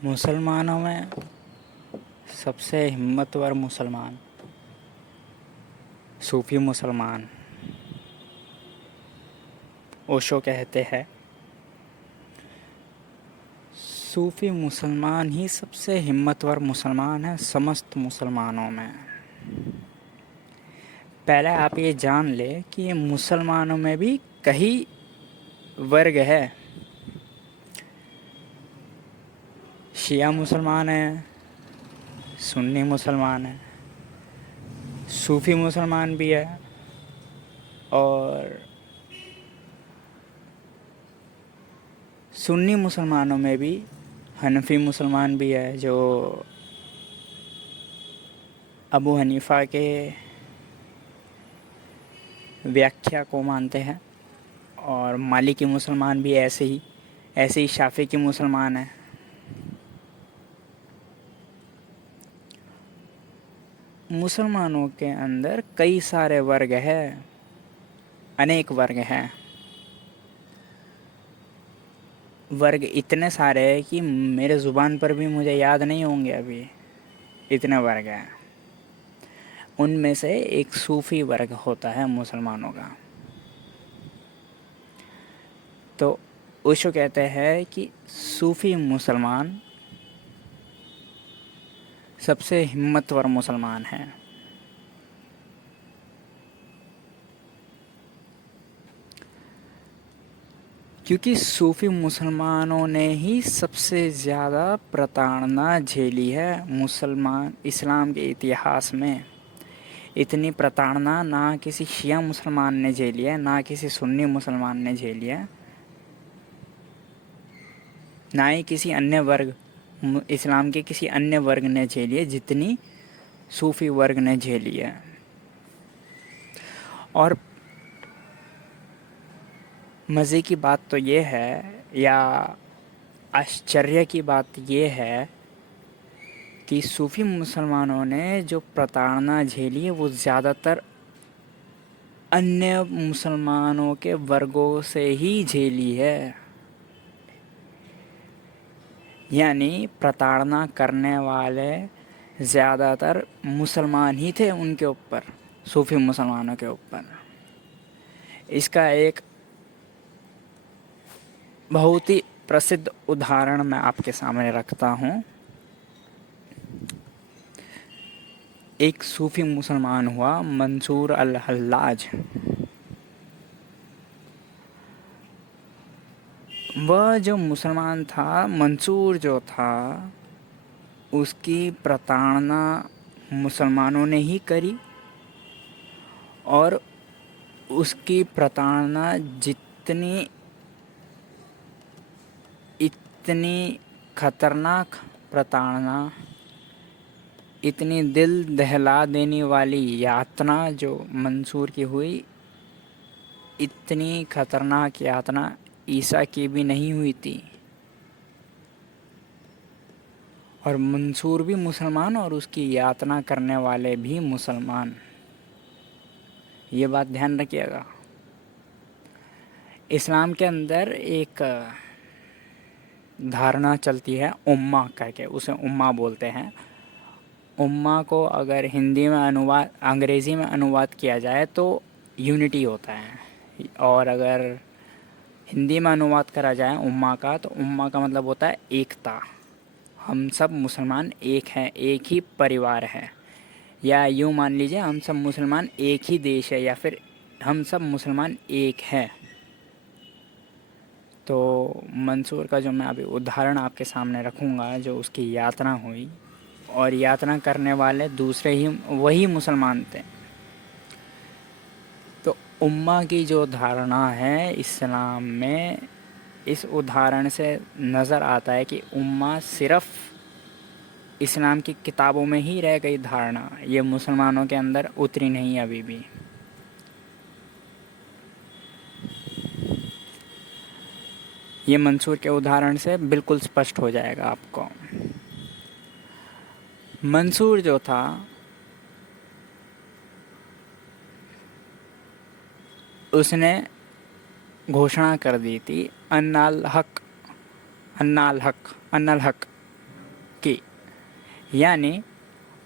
मुसलमानों में सबसे हिम्मतवर मुसलमान सूफ़ी मुसलमान ओशो कहते हैं, सूफ़ी मुसलमान ही सबसे हिम्मतवर मुसलमान है समस्त मुसलमानों में। पहले आप ये जान ले कि ये मुसलमानों में भी कई वर्ग है। शिया मुसलमान है, सुन्नी मुसलमान है, सूफ़ी मुसलमान भी है, और सुन्नी मुसलमानों में भी हनफी मुसलमान भी है जो अबू हनीफ़ा के व्याख्या को मानते हैं, और मालिकी मुसलमान भी ऐसे ही शाफ़ी की मुसलमान है। मुसलमानों के अंदर कई सारे वर्ग हैं, अनेक वर्ग हैं। वर्ग इतने सारे हैं कि मेरे ज़ुबान पर भी मुझे याद नहीं होंगे अभी, इतने वर्ग हैं। उनमें से एक सूफ़ी वर्ग होता है मुसलमानों का। तो ओशो कहते हैं कि सूफ़ी मुसलमान सबसे हिम्मतवर मुसलमान हैं। क्योंकि सूफ़ी मुसलमानों ने ही सबसे ज़्यादा प्रताड़ना झेली है मुसलमान इस्लाम के इतिहास में। इतनी प्रताड़ना ना किसी शिया मुसलमान ने झेली है, ना किसी सुन्नी मुसलमान ने झेली है, ना ही किसी अन्य वर्ग इस्लाम के किसी अन्य वर्ग ने झेली है जितनी सूफ़ी वर्ग ने झेली है। और मज़े की बात तो ये है, या आश्चर्य की बात ये है, कि सूफ़ी मुसलमानों ने जो प्रताड़ना झेली है वो ज़्यादातर अन्य मुसलमानों के वर्गों से ही झेली है। यानी प्रताड़ना करने वाले ज़्यादातर मुसलमान ही थे उनके ऊपर, सूफ़ी मुसलमानों के ऊपर। इसका एक बहुत ही प्रसिद्ध उदाहरण मैं आपके सामने रखता हूँ। एक सूफ़ी मुसलमान हुआ मंसूर अल हल्लाज। वह जो मुसलमान था, मंसूर जो था, उसकी प्रताड़ना मुसलमानों ने ही करी, और उसकी प्रताड़ना इतनी खतरनाक प्रताड़ना, इतनी दिल दहला देने वाली यातना जो मंसूर की हुई, इतनी खतरनाक यातना ईसा की भी नहीं हुई थी। और मंसूर भी मुसलमान और उसकी यातना करने वाले भी मुसलमान, ये बात ध्यान रखिएगा। इस्लाम के अंदर एक धारणा चलती है उम्मा करके, उसे उम्मा बोलते हैं। उम्मा को अगर हिंदी में अनुवाद, अंग्रेज़ी में अनुवाद किया जाए तो यूनिटी होता है, और अगर हिंदी में अनुवाद करा जाए उम्मा का, तो उम्मा का मतलब होता है एकता। हम सब मुसलमान एक हैं, एक ही परिवार है, या यूँ मान लीजिए हम सब मुसलमान एक ही देश है, या फिर हम सब मुसलमान एक हैं। तो मंसूर का जो मैं अभी उदाहरण आपके सामने रखूँगा, जो उसकी यातना हुई, और यातना करने वाले दूसरे ही वही मुसलमान थे। तो उम्मा की जो धारणा है इस्लाम में, इस उदाहरण से नज़र आता है कि उम्मा सिर्फ़ इस्लाम की किताबों में ही रह गई धारणा, ये मुसलमानों के अंदर उतरी नहीं अभी भी। ये मंसूर के उदाहरण से बिल्कुल स्पष्ट हो जाएगा आपको। मंसूर जो था, उसने घोषणा कर दी थी अन्नाल हक, अन्नाल हक, अन्नल हक, यानी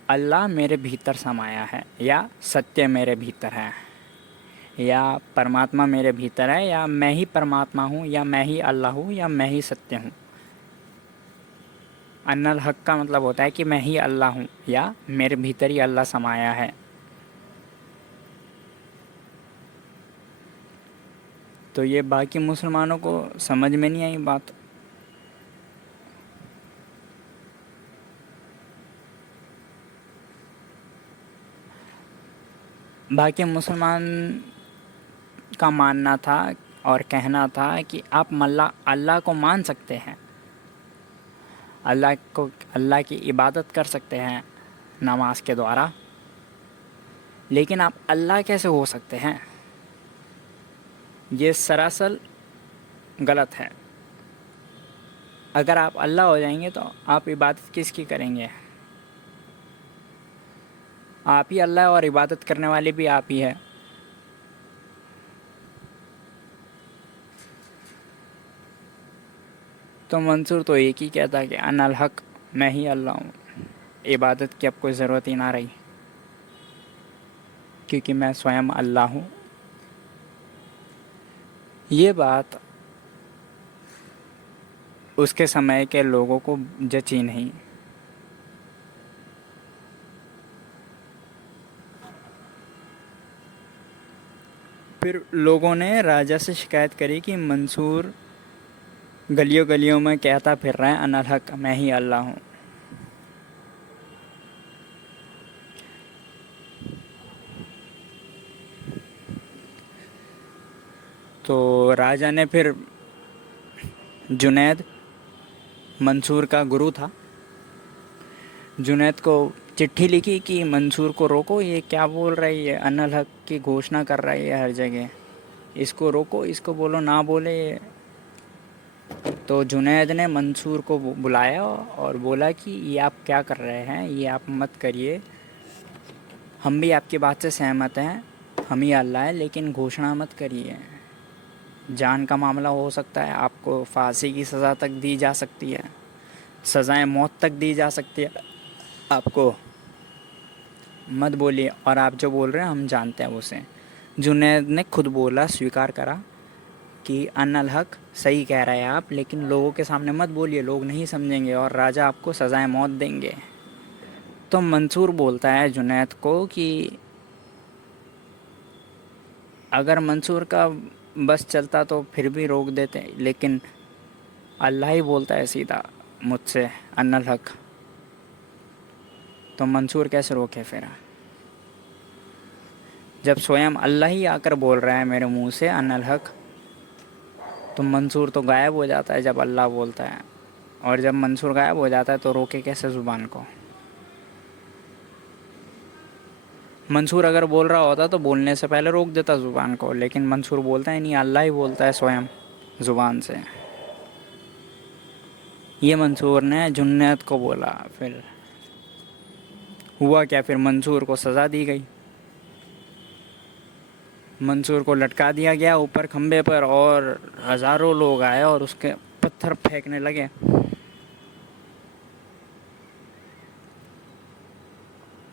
अल्लाह मेरे भीतर समाया है, या सत्य मेरे भीतर है, या परमात्मा मेरे भीतर है, या मैं ही परमात्मा हूँ, या मैं ही अल्लाह हूँ, या मैं ही सत्य हूँ। अन्नल हक का मतलब होता है कि मैं ही अल्लाह हूँ, या मेरे भीतर ही अल्लाह समाया है। तो ये बाकी मुसलमानों को समझ में नहीं आई बात। बाकी मुसलमान का मानना था और कहना था कि आप मल्ला अल्लाह को मान सकते हैं, अल्लाह की इबादत कर सकते हैं नमाज के द्वारा, लेकिन आप अल्लाह कैसे हो सकते हैं? ये सरासर गलत है। अगर आप अल्लाह हो जाएंगे तो आप इबादत किसकी करेंगे? आप ही अल्लाह और इबादत करने वाले भी आप ही है। तो मंसूर तो एक ही कहता है कि अनल हक, मैं ही अल्लाह हूँ, इबादत की अब कोई ज़रूरत ही ना रही, क्योंकि मैं स्वयं अल्लाह हूँ। ये बात उसके समय के लोगों को जची नहीं। फिर लोगों ने राजा से शिकायत करी कि मंसूर गलियों गलियों में कहता फिर रहा है अनल हक, मैं ही अल्लाह हूँ। तो राजा ने फिर, जुनैद मंसूर का गुरु था, जुनैद को चिट्ठी लिखी कि मंसूर को रोको, ये क्या बोल रहा है, ये अनल हक की घोषणा कर रहा है ये हर जगह, इसको रोको, इसको बोलो ना बोले ये। तो जुनैद ने मंसूर को बुलाया और बोला कि ये आप क्या कर रहे हैं, ये आप मत करिए, हम भी आपकी बात से सहमत हैं, हम ही अल्लाह है, लेकिन घोषणा मत करिए, जान का मामला हो सकता है, आपको फांसी की सज़ा तक दी जा सकती है, सज़ाएं मौत तक दी जा सकती है आपको, मत बोलिए। और आप जो बोल रहे हैं हम जानते हैं उसे। जुनैद ने खुद बोला, स्वीकार करा कि अनल हक सही कह रहे हैं आप, लेकिन लोगों के सामने मत बोलिए, लोग नहीं समझेंगे और राजा आपको सज़ाएं मौत देंगे। तो मंसूर बोलता है जुनैद को कि अगर मंसूर का बस चलता तो फिर भी रोक देते, लेकिन अल्लाह ही बोलता है सीधा मुझसे अनल हक, तो मंसूर कैसे रोके फिर? जब स्वयं अल्लाह ही आकर बोल रहा है मेरे मुंह से अनल हक, तो मंसूर तो गायब हो जाता है जब अल्लाह बोलता है, और जब मंसूर गायब हो जाता है तो रोके कैसे ज़ुबान को? मंसूर अगर बोल रहा होता तो बोलने से पहले रोक देता ज़ुबान को, लेकिन मंसूर बोलता है नहीं, अल्लाह ही बोलता है स्वयं ज़ुबान से। ये मंसूर ने जुन्नत को बोला। फिर हुआ क्या? फिर मंसूर को सज़ा दी गई, मंसूर को लटका दिया गया ऊपर खंबे पर, और हज़ारों लोग आए और उसके पत्थर फेंकने लगे।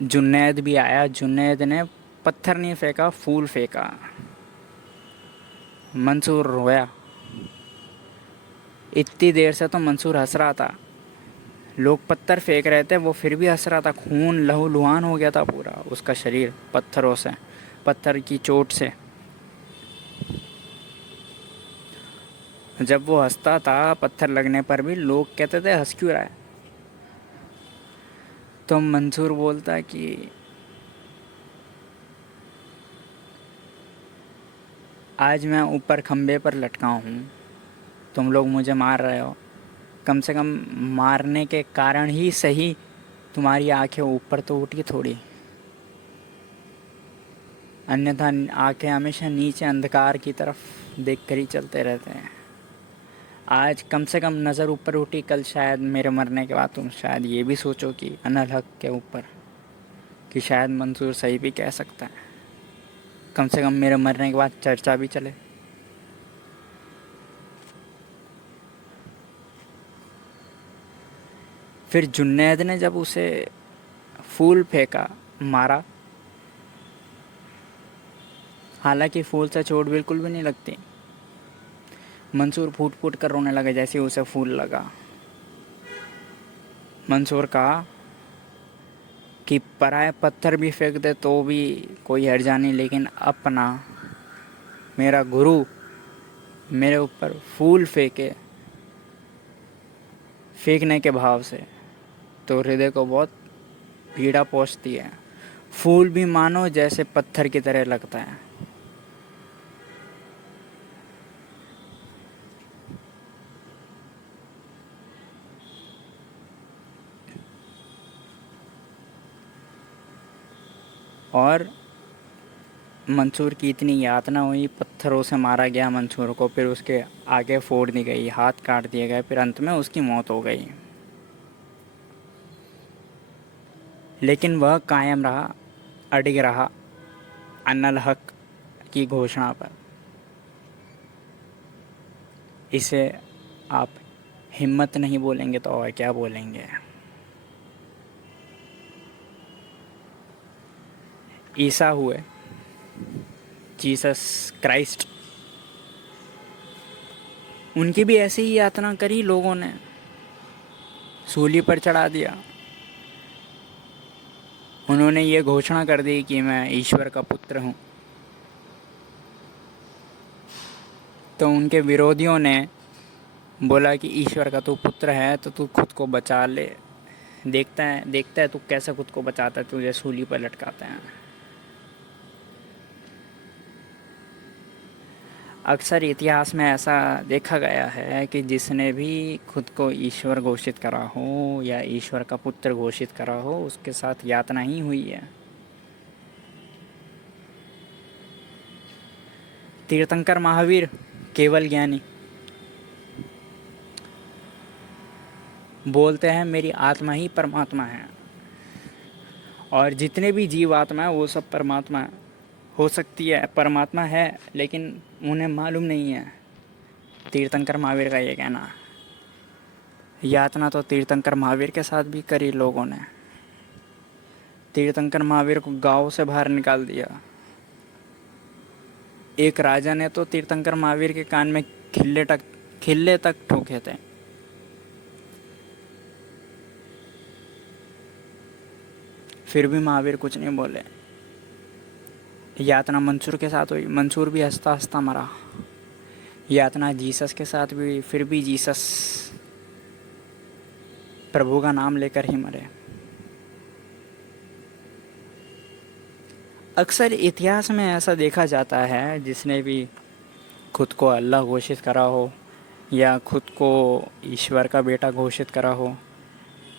जुन्नैद भी आया, जुन्नैद ने पत्थर नहीं फेंका, फूल फेंका। मंसूर रोया। इतनी देर से तो मंसूर हंस रहा था, लोग पत्थर फेंक रहे थे, वो फिर भी हंस रहा था, खून लहूलुहान हो गया था पूरा उसका शरीर पत्थरों से, पत्थर की चोट से। जब वो हंसता था पत्थर लगने पर भी लोग कहते थे हंस क्यों रहा है? तो मंसूर बोलता कि आज मैं ऊपर खंबे पर लटका हूँ, तुम लोग मुझे मार रहे हो, कम से कम मारने के कारण ही सही तुम्हारी आंखें ऊपर तो उठी थोड़ी, अन्यथा आंखें हमेशा नीचे अंधकार की तरफ देख कर ही चलते रहते हैं। आज कम से कम नज़र ऊपर उठी, कल शायद मेरे मरने के बाद तुम शायद ये भी सोचो कि अनल हक के ऊपर, कि शायद मंसूर सही भी कह सकता है, कम से कम मेरे मरने के बाद चर्चा भी चले। फिर जुन्नैद ने जब उसे फूल फेंका, मारा, हालांकि फूल से चोट बिल्कुल भी नहीं लगती, मंसूर फूट फूट कर रोने लगा जैसे ही उसे फूल लगा। मंसूर कहा कि पराये पत्थर भी फेंक दे तो भी कोई हर्जा नहीं, लेकिन अपना मेरा गुरु मेरे ऊपर फूल फेंकने के भाव से तो हृदय को बहुत पीड़ा पहुंचती है। फूल भी मानो जैसे पत्थर की तरह लगता है। और मंसूर की इतनी यातना हुई, पत्थरों से मारा गया मंसूर को, फिर उसके आगे फोड़ दी गई, हाथ काट दिए गए, फिर अंत में उसकी मौत हो गई। लेकिन वह कायम रहा, अडिग रहा अन्नल हक की घोषणा पर। इसे आप हिम्मत नहीं बोलेंगे तो और क्या बोलेंगे। ईसा हुए, जीसस क्राइस्ट, उनकी भी ऐसी ही यातना करी लोगों ने, सूली पर चढ़ा दिया। उन्होंने ये घोषणा कर दी कि मैं ईश्वर का पुत्र हूँ। तो उनके विरोधियों ने बोला कि ईश्वर का तू पुत्र है तो तू खुद को बचा ले, देखता है तू कैसे खुद को बचाता है, तुझे सूली पर लटकाते हैं। अक्सर इतिहास में ऐसा देखा गया है कि जिसने भी खुद को ईश्वर घोषित करा हो या ईश्वर का पुत्र घोषित करा हो, उसके साथ यातना ही हुई है। तीर्थंकर महावीर, केवल ज्ञानी, बोलते हैं मेरी आत्मा ही परमात्मा है, और जितने भी जीव आत्मा है वो सब परमात्मा हो सकती है, परमात्मा है, लेकिन उन्हें मालूम नहीं है। तीर्थंकर महावीर का ये कहना। यातना तो तीर्थंकर महावीर के साथ भी करी लोगों ने। तीर्थंकर महावीर को गांव से बाहर निकाल दिया। एक राजा ने तो तीर्थंकर महावीर के कान में खिल्ले तक ठोके थे। फिर भी महावीर कुछ नहीं बोले। यातना मंसूर के साथ हुई, मंसूर भी हंसता हंसता मरा। यातना जीसस के साथ भी हुई, फिर भी जीसस प्रभु का नाम लेकर ही मरे। अक्सर इतिहास में ऐसा देखा जाता है, जिसने भी खुद को अल्लाह घोषित करा हो या खुद को ईश्वर का बेटा घोषित करा हो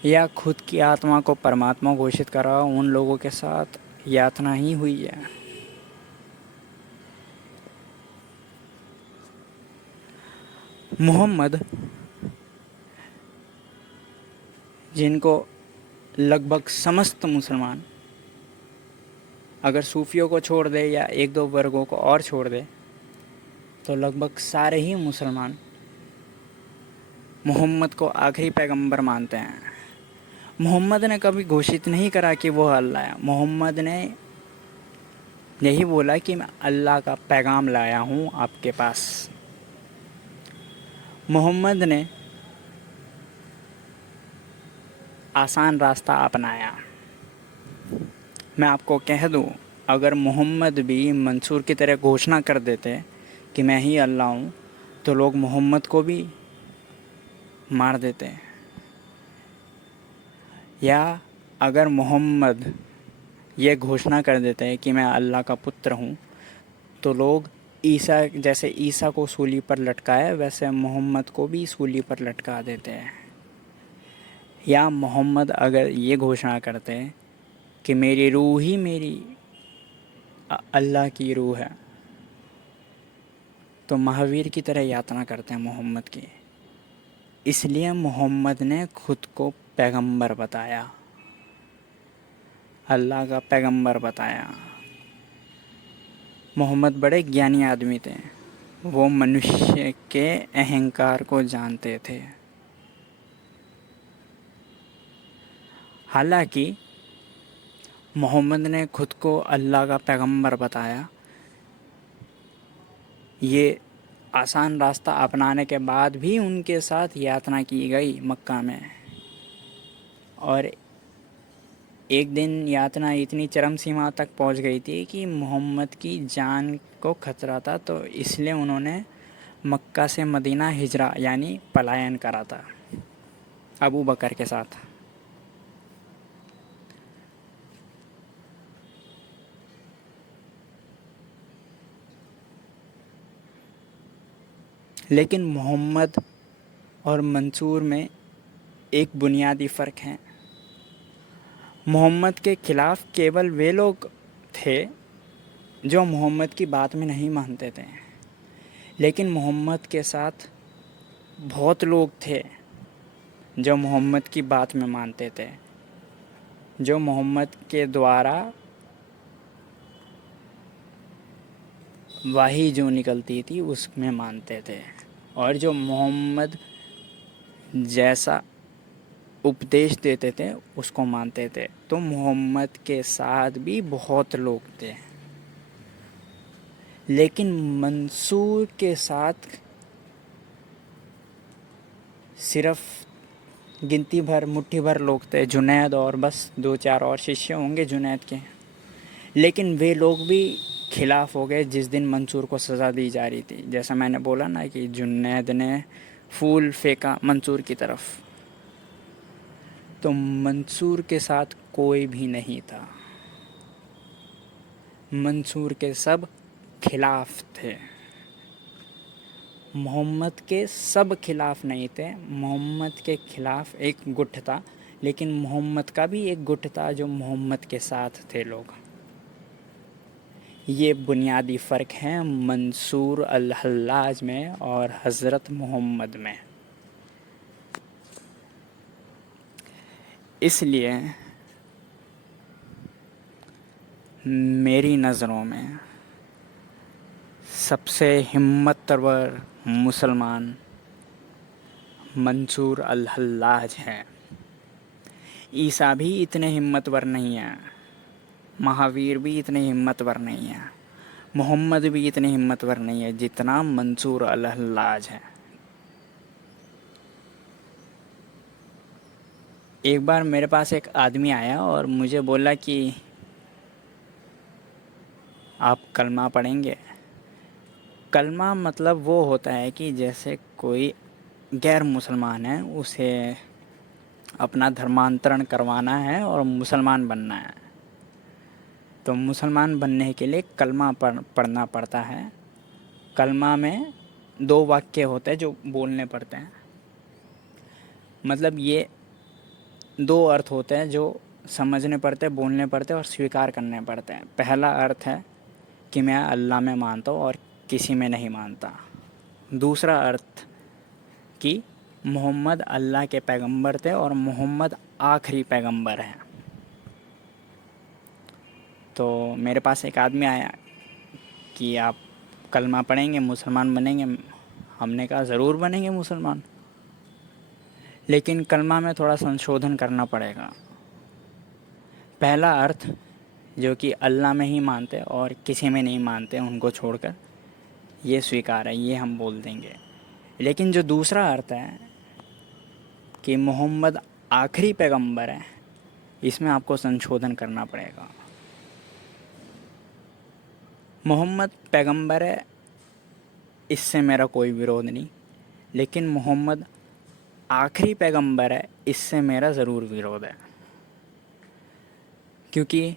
या खुद की आत्मा को परमात्मा घोषित करा हो, उन लोगों के साथ यातना ही हुई है। मोहम्मद, जिनको लगभग समस्त मुसलमान, अगर सूफियों को छोड़ दे या एक दो वर्गों को और छोड़ दे, तो लगभग सारे ही मुसलमान मोहम्मद को आखिरी पैगंबर मानते हैं। मोहम्मद ने कभी घोषित नहीं करा कि वो अल्लाह है। मोहम्मद ने यही बोला कि मैं अल्लाह का पैगाम लाया हूँ आपके पास। मोहम्मद ने आसान रास्ता अपनाया। मैं आपको कह दूँ, अगर मोहम्मद भी मंसूर की तरह घोषणा कर देते कि मैं ही अल्लाह हूँ, तो लोग मोहम्मद को भी मार देते। या अगर मोहम्मद ये घोषणा कर देते हैं कि मैं अल्लाह का पुत्र हूँ, तो लोग जैसे ईसा को सूली पर लटकाए, वैसे मोहम्मद को भी सूली पर लटका देते हैं। या मोहम्मद अगर ये घोषणा करते हैं कि मेरी रूह ही मेरी अल्लाह की रूह है, तो महावीर की तरह यातना करते हैं मोहम्मद की। इसलिए मोहम्मद ने खुद को पैगंबर बताया, अल्लाह का पैगंबर बताया। मोहम्मद बड़े ज्ञानी आदमी थे। वो मनुष्य के अहंकार को जानते थे। हालांकि मोहम्मद ने खुद को अल्लाह का पैगंबर बताया, ये आसान रास्ता अपनाने के बाद भी उनके साथ यातना की गई मक्का में। और एक दिन यातना इतनी चरम सीमा तक पहुंच गई थी कि मोहम्मद की जान को खतरा था, तो इसलिए उन्होंने मक्का से मदीना हिजरा यानी पलायन करा था अबू बकर के साथ। लेकिन मोहम्मद और मंसूर में एक बुनियादी फ़र्क है। मोहम्मद के ख़िलाफ़ केवल वे लोग थे जो मोहम्मद की बात में नहीं मानते थे, लेकिन मोहम्मद के साथ बहुत लोग थे जो मोहम्मद की बात में मानते थे, जो मोहम्मद के द्वारा वही जो निकलती थी उसमें मानते थे, और जो मोहम्मद जैसा उपदेश देते थे उसको मानते थे। तो मोहम्मद के साथ भी बहुत लोग थे, लेकिन मंसूर के साथ सिर्फ गिनती भर मुट्ठी भर लोग थे, जुनैद और बस 2-4 और शिष्य होंगे जुनैद के। लेकिन वे लोग भी खिलाफ हो गए जिस दिन मंसूर को सज़ा दी जा रही थी। जैसा मैंने बोला ना कि जुनैद ने फूल फेंका मंसूर की तरफ, तो मंसूर के साथ कोई भी नहीं था। मंसूर के सब खिलाफ थे, मोहम्मद के सब खिलाफ नहीं थे। मोहम्मद के खिलाफ एक गुट था, लेकिन मोहम्मद का भी एक गुट था जो मोहम्मद के साथ थे लोग। ये बुनियादी फ़र्क है मंसूर अल-हल्लाज में और हज़रत मोहम्मद में। इसलिए मेरी नज़रों में सबसे हिम्मतवर मुसलमान मंसूर अल-हल्लाज हैं। ईसा भी इतने हिम्मतवर नहीं हैं, महावीर भी इतने हिम्मतवर नहीं हैं, मोहम्मद भी इतने हिम्मतवर नहीं है जितना मंसूर अल-हल्लाज है। एक बार मेरे पास एक आदमी आया और मुझे बोला कि आप कलमा पढ़ेंगे। कलमा मतलब वो होता है कि जैसे कोई गैर मुसलमान है, उसे अपना धर्मांतरण करवाना है और मुसलमान बनना है, तो मुसलमान बनने के लिए कलमा पढ़ना पड़ता है। कलमा में 2 वाक्य होते हैं जो बोलने पड़ते हैं। मतलब ये 2 अर्थ होते हैं जो समझने पड़ते हैं, बोलने पड़ते हैं और स्वीकार करने पड़ते हैं। पहला अर्थ है कि मैं अल्लाह में मानता हूँ और किसी में नहीं मानता। दूसरा अर्थ कि मोहम्मद अल्लाह के पैगंबर थे और मोहम्मद आखिरी पैगंबर हैं। तो मेरे पास एक आदमी आया कि आप कलमा पढ़ेंगे, मुसलमान बनेंगे। हमने कहा ज़रूर बनेंगे मुसलमान, लेकिन कलमा में थोड़ा संशोधन करना पड़ेगा। पहला अर्थ जो कि अल्लाह में ही मानते और किसी में नहीं मानते उनको छोड़कर, ये स्वीकार है, ये हम बोल देंगे। लेकिन जो दूसरा अर्थ है कि मोहम्मद आखिरी पैगंबर है, इसमें आपको संशोधन करना पड़ेगा। मोहम्मद पैगंबर है, इससे मेरा कोई विरोध नहीं, लेकिन मोहम्मद आखिरी पैगंबर है, इससे मेरा ज़रूर विरोध है। क्योंकि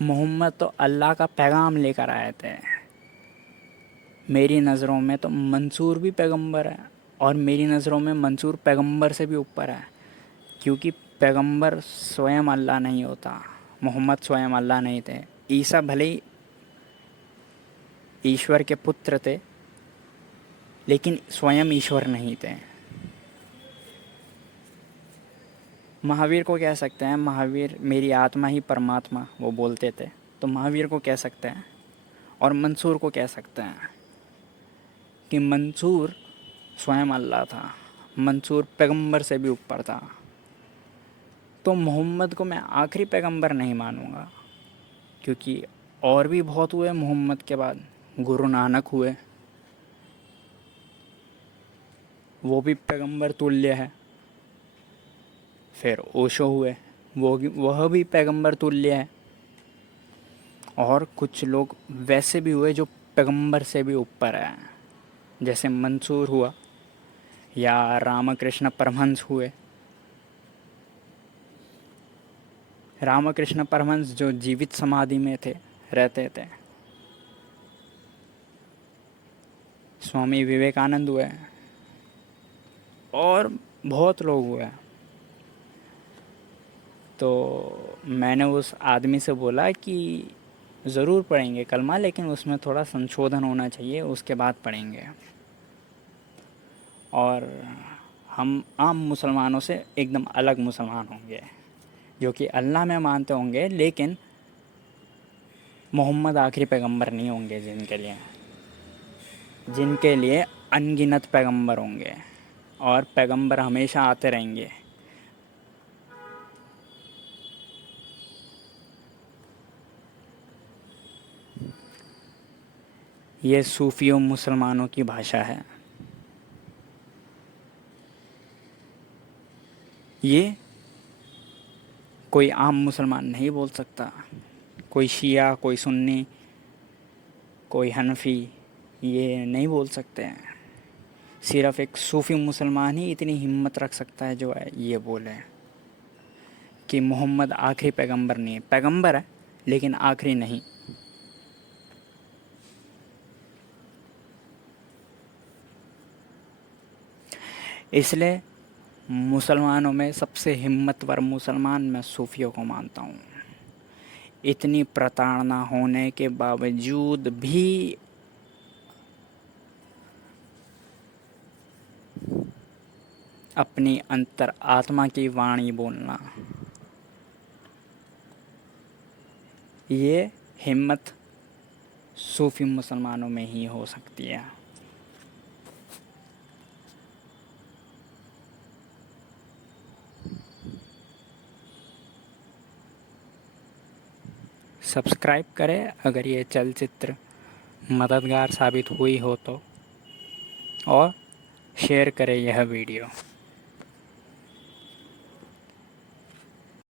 मोहम्मद तो अल्लाह का पैगाम लेकर आए थे। मेरी नज़रों में तो मंसूर भी पैगंबर है, और मेरी नज़रों में मंसूर पैगंबर से भी ऊपर है, क्योंकि पैगंबर स्वयं अल्लाह नहीं होता। मोहम्मद स्वयं अल्लाह नहीं थे। ईसा भले ही ईश्वर के पुत्र थे, लेकिन स्वयं ईश्वर नहीं थे। महावीर को कह सकते हैं, महावीर मेरी आत्मा ही परमात्मा वो बोलते थे, तो महावीर को कह सकते हैं। और मंसूर को कह सकते हैं कि मंसूर स्वयं अल्लाह था, मंसूर पैगंबर से भी ऊपर था। तो मोहम्मद को मैं आखिरी पैगंबर नहीं मानूंगा, क्योंकि और भी बहुत हुए मोहम्मद के बाद। गुरु नानक हुए, वो भी पैगंबर तुल्य है। फिर ओशो हुए, वह भी पैगंबर तुल्य है। और कुछ लोग वैसे भी हुए जो पैगंबर से भी ऊपर हैं, जैसे मंसूर हुआ या रामकृष्ण परमहंस हुए। रामकृष्ण परमहंस जो जीवित समाधि में थे, रहते थे। स्वामी विवेकानंद हुए, और बहुत लोग हुए। तो मैंने उस आदमी से बोला कि ज़रूर पढ़ेंगे कलमा, लेकिन उसमें थोड़ा संशोधन होना चाहिए, उसके बाद पढ़ेंगे। और हम आम मुसलमानों से एकदम अलग मुसलमान होंगे, जो कि अल्लाह में मानते होंगे, लेकिन मोहम्मद आखिरी पैगंबर नहीं होंगे। जिनके लिए अनगिनत पैगंबर होंगे, और पैगंबर हमेशा आते रहेंगे। ये सूफियों मुसलमानों की भाषा है। ये कोई आम मुसलमान नहीं बोल सकता। कोई शिया, कोई सुन्नी, कोई हनफी ये नहीं बोल सकते हैं। सिर्फ एक सूफी मुसलमान ही इतनी हिम्मत रख सकता है जो है ये बोले कि मोहम्मद आखिरी पैगंबर नहीं है। पैगंबर है, लेकिन आखिरी नहीं। इसलिए मुसलमानों में सबसे हिम्मतवर मुसलमान मैं सूफियों को मानता हूँ। इतनी प्रताड़ना होने के बावजूद भी अपनी अंतर आत्मा की वाणी बोलना, ये हिम्मत सूफी मुसलमानों में ही हो सकती है। सब्सक्राइब करें अगर ये चलचित्र मददगार साबित हुई हो तो, और शेयर करें यह वीडियो।